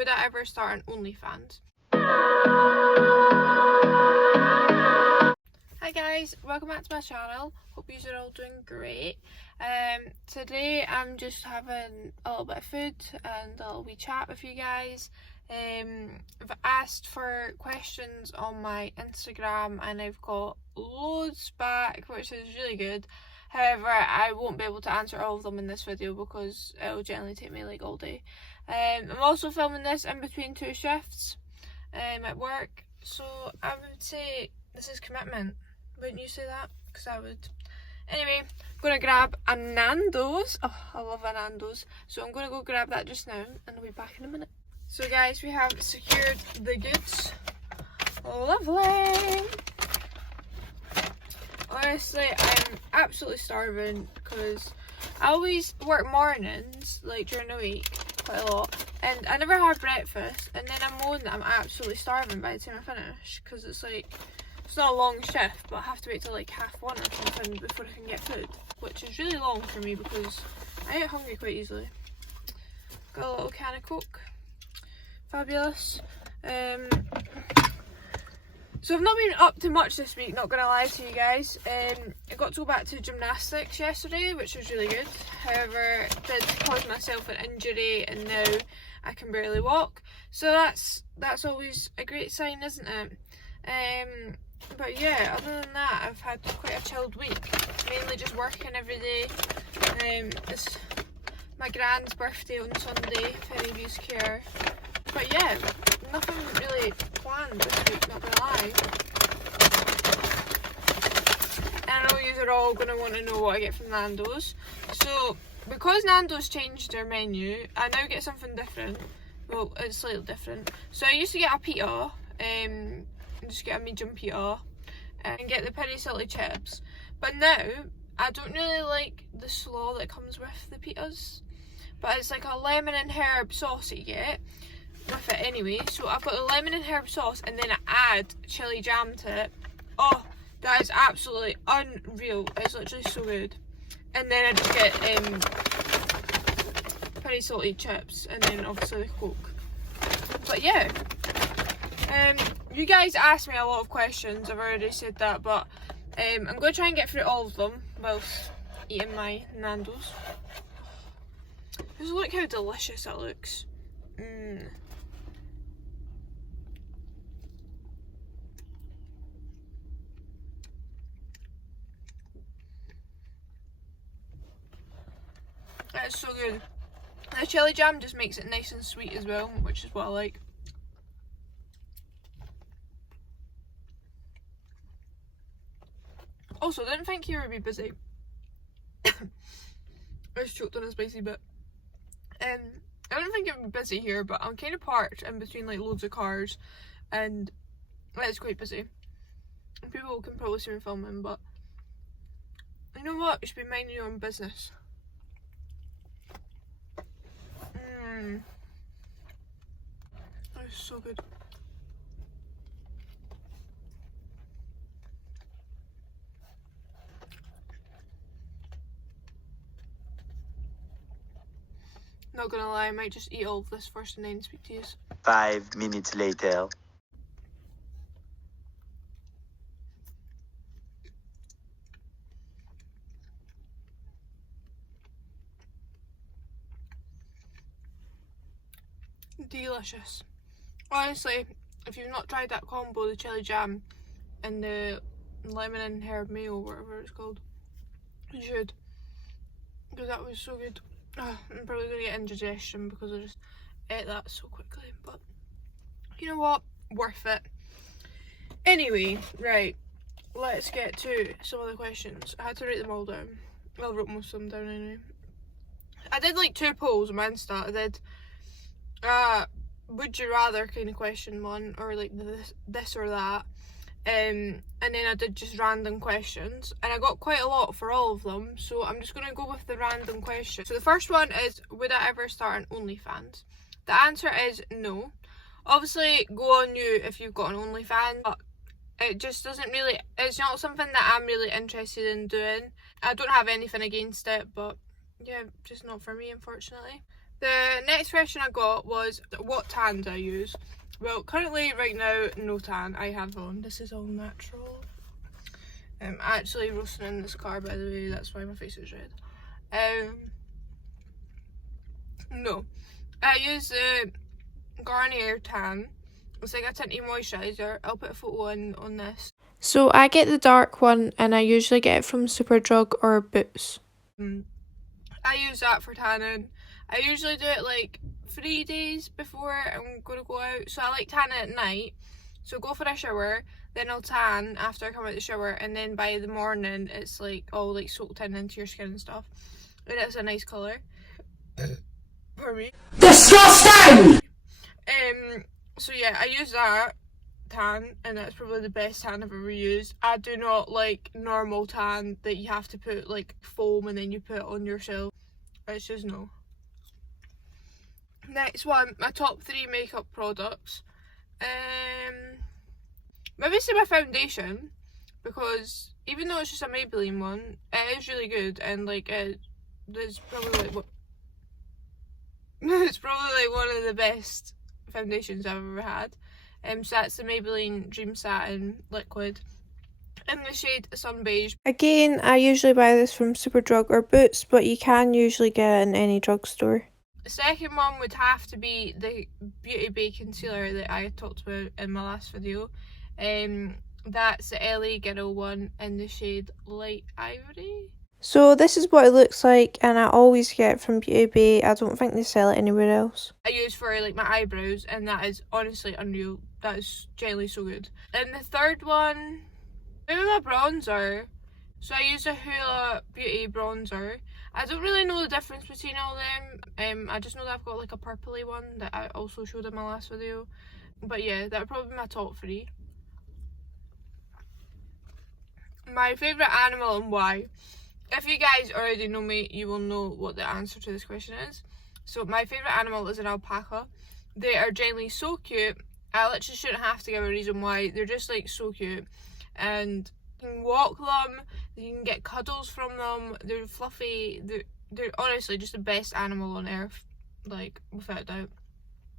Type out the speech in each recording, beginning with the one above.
would I ever start an OnlyFans? Hi guys, welcome back to my channel. Hope you are all doing great. Today I'm just having a little bit of food and a little wee chat with you guys. I've asked for questions on my Instagram and I've got loads back, which is really good. However, I won't be able to answer all of them in this video because it will generally take me like all day. I'm also filming this in between two shifts at work, so I would say this is commitment. Wouldn't you say that? Because I would. Anyway, I'm going to grab a Nandos. Oh, I love a Nandos. So I'm going to go grab that just now and I'll be back in a minute. So guys, we have secured the goods. Lovely. Honestly, I'm absolutely starving because I always work mornings, like during the week, quite a lot. And I never have breakfast. And then I moan that I'm absolutely starving by the time I finish. Because it's like, it's not a long shift, but I have to wait till like 1:30 or something before I can get food. Which is really long for me because I get hungry quite easily. Got a little can of Coke. Fabulous. So I've not been up to much this week, not gonna lie to you guys. I got to go back to gymnastics yesterday, which was really good. However, did cause myself an injury and now I can barely walk. So that's always a great sign, isn't it? But yeah, other than that, I've had quite a chilled week. Mainly just working every day. It's my grand's birthday on Sunday, if any of you care. But yeah, nothing really planned this week, not gonna lie. And I know you are all gonna want to know what I get from Nandos. So, because Nandos changed their menu, I now get something different. Well, it's slightly different. So I used to get a pita, just get a medium pita, and get the peri salty chips. But now, I don't really like the slaw that comes with the pitas. But it's like a lemon and herb sauce that you get with it anyway. So I've got the lemon and herb sauce and then I add chili jam to it. Oh, that is absolutely unreal. It's literally so good. And then I just get peri salty chips and then obviously the Coke. But yeah, you guys asked me a lot of questions. I've already said that, but I'm going to try and get through all of them whilst eating my Nandos. Just look how delicious it looks. That's so good. The chili jam just makes it nice and sweet as well, which is what I like. Also, I didn't think you would be busy. I just choked on a spicy bit. I don't think it would be busy here, but I'm kind of parked in between like loads of cars and it's quite busy. And people can probably see me filming, but you know what? You should be minding your own business. That is so good. Not gonna lie, I might just eat all of this first and then speak to you. 5 minutes later. Delicious. Honestly, if you've not tried that combo, the chili jam and the lemon and herb mayo, whatever it's called, you should. Because that was so good. I'm probably going to get indigestion because I just ate that so quickly, but you know what, worth it. Anyway, right, let's get to some of the questions. I had to write them all down. Well, I wrote most of them down anyway. I did like 2 polls on my Insta. I did would you rather kind of question one, or like this or that, and then I did just random questions and I got quite a lot for all of them, so I'm just going to go with the random question. So the first one is, would I ever start an OnlyFans? The answer is no. Obviously, go on you if you've got an OnlyFans, but it just doesn't really, it's not something that I'm really interested in doing. I don't have anything against it, but yeah, just not for me, unfortunately. The next question I got was, what tan do I use? Well, currently, right now, no tan I have on. This is all natural. I'm actually roasting in this car, by the way, that's why my face is red. No. I use the Garnier tan. It's like a tinty moisturiser. I'll put a photo in on this. So I get the dark one, and I usually get it from Superdrug or Boots. I use that for tanning. I usually do it like 3 days before I'm going to go out. So I like tanning at night. So go for a shower, then I'll tan after I come out of the shower, and then by the morning it's like all like soaked in into your skin and stuff. And it's a nice colour. For me. Disgusting! So yeah, I use that tan, and that's probably the best tan I've ever used. I do not like normal tan that you have to put like foam and then you put it on yourself. It's just no. Next one, my top 3 makeup products. Maybe say my foundation, because even though it's just a Maybelline one, it is really good, and like it's probably like what it's probably like one of the best foundations I've ever had. So that's the Maybelline Dream Satin Liquid in the shade Sun Beige. Again, I usually buy this from Superdrug or Boots, but you can usually get it in any drugstore. The second one would have to be the Beauty Bay concealer that I talked about in my last video. That's the LA Girl one in the shade Light Ivory. So this is what it looks like, and I always get it from Beauty Bay. I don't think they sell it anywhere else. I use for like my eyebrows, and that is honestly unreal. That is genuinely so good. And the third one, maybe my bronzer. So I use a Hoola Beauty bronzer. I don't really know the difference between all them. I just know that I've got like a purpley one that I also showed in my last video. But yeah, that would probably be my top 3. My favourite animal and why. If you guys already know me, you will know what the answer to this question is. So my favourite animal is an alpaca. They are genuinely so cute. I literally shouldn't have to give a reason why. They're just like so cute. And you can walk them, you can get cuddles from them, they're fluffy, they're honestly just the best animal on earth, like without a doubt.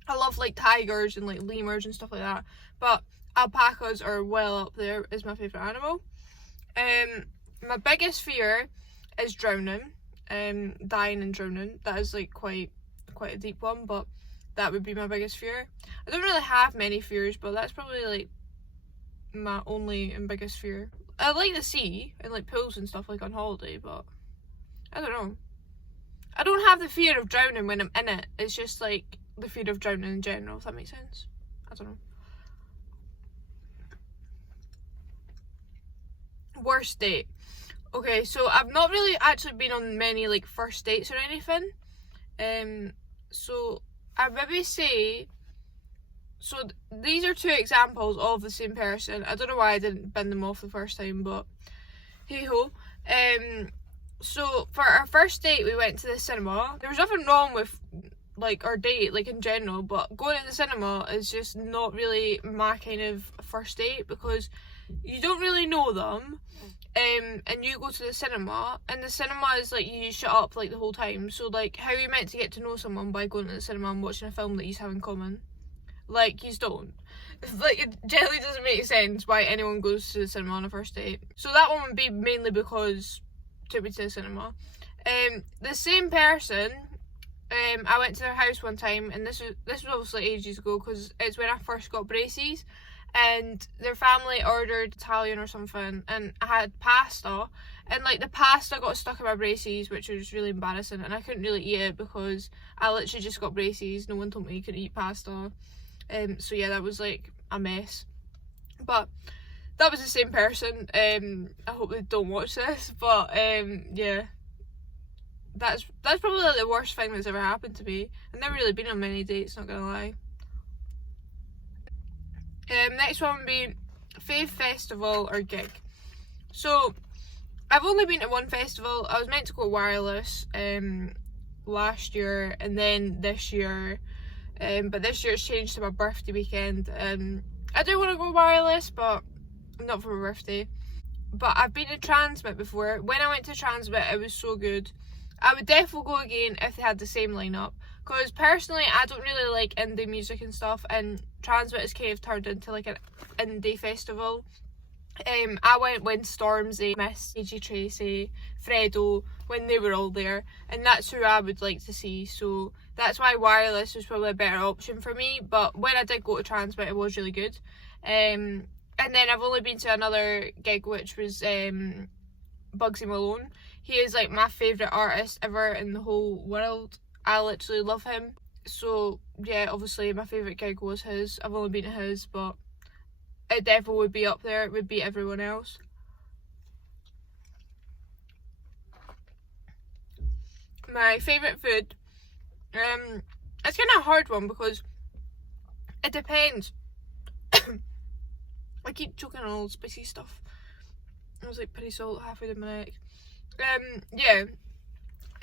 I love like tigers and like lemurs and stuff like that, but alpacas are well up there as my favourite animal. My biggest fear is drowning, dying and drowning. That is like quite a deep one, but that would be my biggest fear. I don't really have many fears, but that's probably like my only and biggest fear. I like the sea and like pools and stuff like on holiday, but I don't know. I don't have the fear of drowning when I'm in it. It's just like the fear of drowning in general, if that makes sense. I don't know. Worst date. Okay, so I've not really actually been on many like first dates or anything. So I maybe say, so these are 2 examples of the same person. I don't know why I didn't bin them off the first time, but hey ho. So for our first date, we went to the cinema. There was nothing wrong with like our date, like in general, but going to the cinema is just not really my kind of first date, because you don't really know them. And you go to the cinema, and the cinema is like you shut up like the whole time. So like, how are you meant to get to know someone by going to the cinema and watching a film that you have in common? Like, you don't. Like, it generally doesn't make sense why anyone goes to the cinema on a first date. So that one would be mainly because took me to the cinema. The same person, I went to their house one time, and this was obviously ages ago, because it's when I first got braces. And their family ordered Italian or something, and I had pasta, and like the pasta got stuck in my braces, which was really embarrassing, and I couldn't really eat it because I literally just got braces. No one told me you could eat pasta. So yeah, that was like a mess. But that was the same person. I hope they don't watch this, but yeah, that's probably like the worst thing that's ever happened to me. I've never really been on many dates, not gonna lie. Next one would be Fave festival or gig. So I've only been to one festival. I was meant to go wireless last year, and then this year, but this year it's changed to my birthday weekend. I do want to go wireless, but not for my birthday. But I've been to Transmit before. When I went to Transmit, it was so good. I would definitely go again if they had the same lineup. because personally I don't really like indie music and stuff, and Transmit has kind of turned into like an indie festival. I went when Stormzy, Miss, AG Tracy, Fredo, when they were all there, and that's who I would like to see, so that's why Wireless was probably a better option for me. But when I did go to Transmit, it was really good. And then I've only been to another gig, which was Bugsy Malone. He is like my favourite artist ever in the whole world. I literally love him. So yeah, obviously my favourite gig was his. I've only been to his, but it definitely would be up there. It would beat everyone else. My favourite food, it's kind of a hard one because it depends. I keep choking on all the spicy stuff. I was like pretty salt halfway down my neck. Yeah,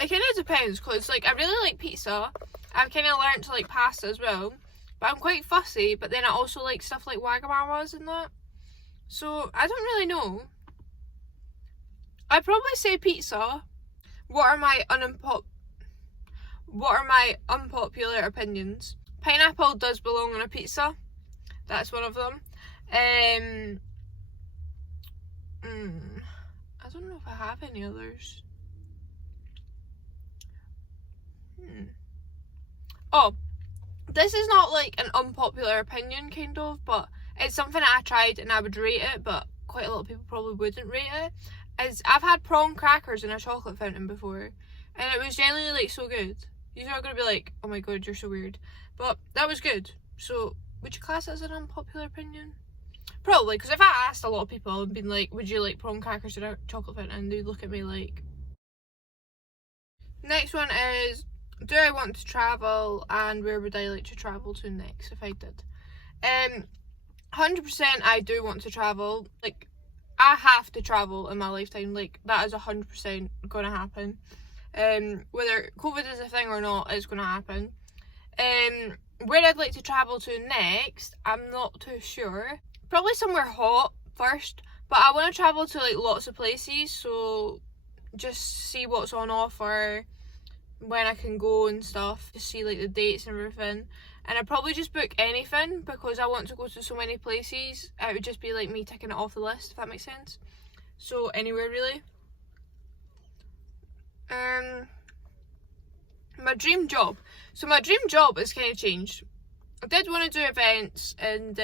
it kind of depends because like I really like pizza. I've kind of learned to like pasta as well, but I'm quite fussy. But then I also like stuff like Wagamamas and that. So I don't really know. I'd probably say pizza. What are my unpopular opinions? Pineapple does belong on a pizza. That's one of them. I don't know if I have any others. Oh, this is not like an unpopular opinion kind of, but it's something I tried and I would rate it, but quite a lot of people probably wouldn't rate it. Is I've had prawn crackers in a chocolate fountain before, and it was genuinely like so good. You're not gonna be like, oh my god, you're so weird, but that was good. So would you class it as an unpopular opinion? Probably, because if I asked a lot of people and been like, would you like prawn crackers in a chocolate fountain, they'd look at me like. Next one is, do I want to travel, and where would I like to travel to next if I did? 100% I do want to travel. Like, I have to travel in my lifetime. Like, that is 100% gonna happen. Whether COVID is a thing or not, it's gonna happen. Where I'd like to travel to next, I'm not too sure. Probably somewhere hot first, but I want to travel to like lots of places, so just see what's on offer, when I can go and stuff, just see like the dates and everything. And I'd probably just book anything because I want to go to so many places. It would just be like me ticking it off the list, if that makes sense. So anywhere really. My dream job. So my dream job has kind of changed. I did want to do events and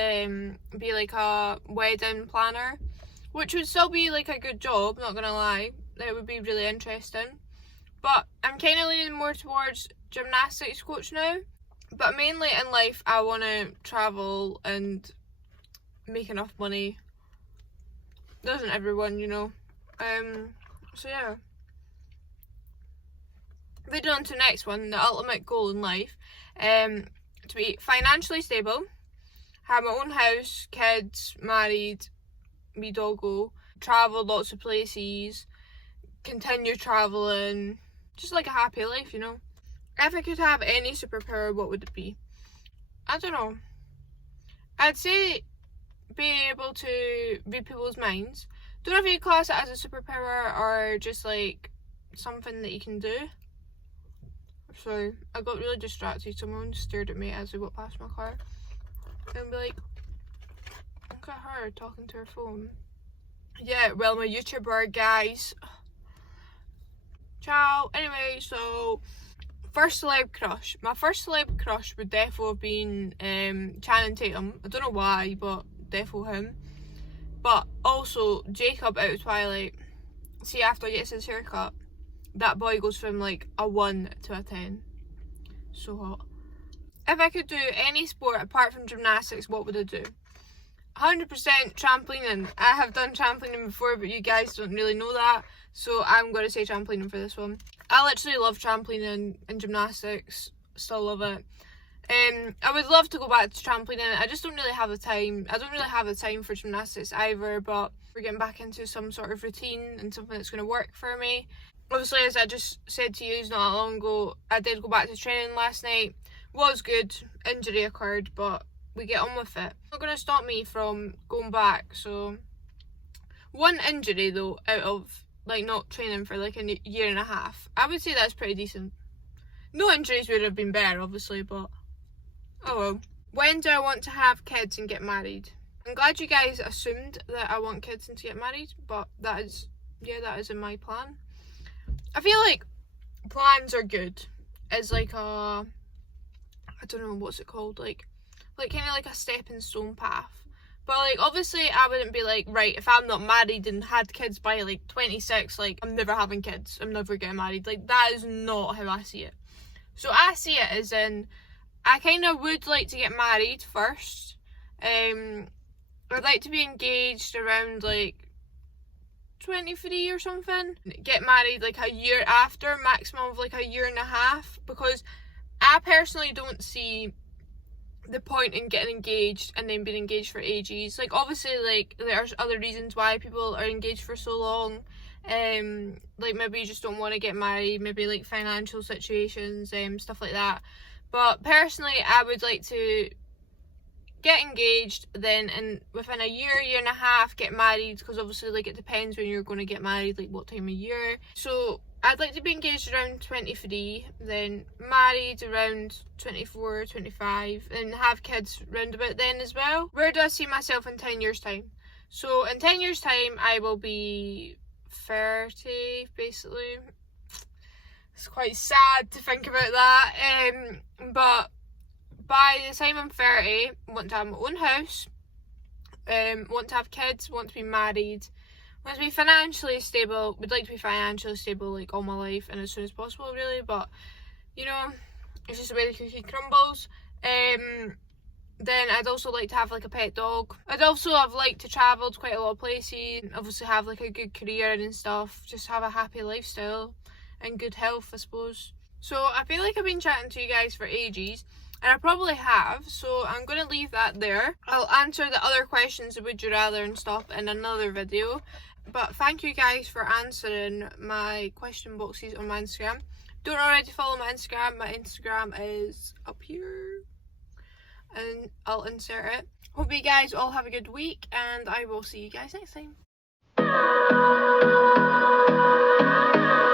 be like a wedding planner, which would still be like a good job, not gonna lie. It would be really interesting. But I'm kind of leaning more towards gymnastics coach now. But mainly in life, I want to travel and make enough money. Doesn't everyone, you know? So yeah. Moving on to the next one, the ultimate goal in life. To be financially stable, have my own house, kids, married, me doggo, travel lots of places, continue travelling, just like a happy life, you know. If I could have any superpower, what would it be? I don't know. I'd say being able to read people's minds. Don't know if you class it as a superpower or just like something that you can do. Sorry, I got really distracted. Someone stared at me as I walked past my car. And be like, look at her talking to her phone. Yeah, well, my YouTuber, guys. Ciao. Anyway, so first celeb crush. My first celeb crush would definitely have been Channing Tatum. I don't know why, but definitely him. But also Jacob out of Twilight. See, after he gets his haircut, that boy goes from like a 1 to a 10. So hot. If I could do any sport apart from gymnastics, what would I do? 100% trampolining. I have done trampolining before, but you guys don't really know that. So I'm going to say trampolining for this one. I literally love trampolining and gymnastics. Still love it. I would love to go back to trampolining. I just don't really have the time. I don't really have the time for gymnastics either, but we're getting back into some sort of routine and something that's going to work for me. Obviously, as I just said to you not that long ago, I did go back to training last night. Was good. Injury occurred, but we get on with it. It's not going to stop me from going back. So one injury though, out of like not training for like a year and a half, I would say that's pretty decent. No injuries would have been better, obviously, but oh well. When do I want to have kids and get married? I'm glad you guys assumed that I want kids and to get married, but that is in my plan. I feel like plans are good. It's like I don't know, what's it called, like kind of like a stepping stone path. But like, obviously I wouldn't be like, right, if I'm not married and had kids by like 26, like I'm never having kids, I'm never getting married. Like, that is not how I see it. So I see it as in, I kind of would like to get married first. I'd like to be engaged around like 23 or something. Get married like a year after, maximum of like a year and a half, because I personally don't see the point in getting engaged and then being engaged for ages. Like, obviously, like, there's other reasons why people are engaged for so long. Like, maybe you just don't want to get married, maybe like financial situations, stuff like that. But personally, I would like to get engaged, then and within a year and a half get married, because obviously, like, it depends when you're going to get married, like what time of year. So I'd like to be engaged around 23, then married around 24, 25, and have kids round about then as well. Where do I see myself in 10 years time? So in 10 years time I will be 30 basically. It's quite sad to think about that, but by the time I'm 30, I want to have my own house, want to have kids, want to be married, want to be financially stable. Would like to be financially stable like all my life and as soon as possible, really, but you know, it's just the way the cookie crumbles. Then I'd also like to have like a pet dog. I'd also have liked to travel to quite a lot of places, and obviously have like a good career and stuff, just have a happy lifestyle and good health, I suppose. So I feel like I've been chatting to you guys for ages, and I probably have, so I'm going to leave that there. I'll answer the other questions, the would you rather and stuff, in another video. But thank you guys for answering my question boxes on my Instagram. Don't already follow my Instagram is up here, and I'll insert it. Hope you guys all have a good week, and I will see you guys next time.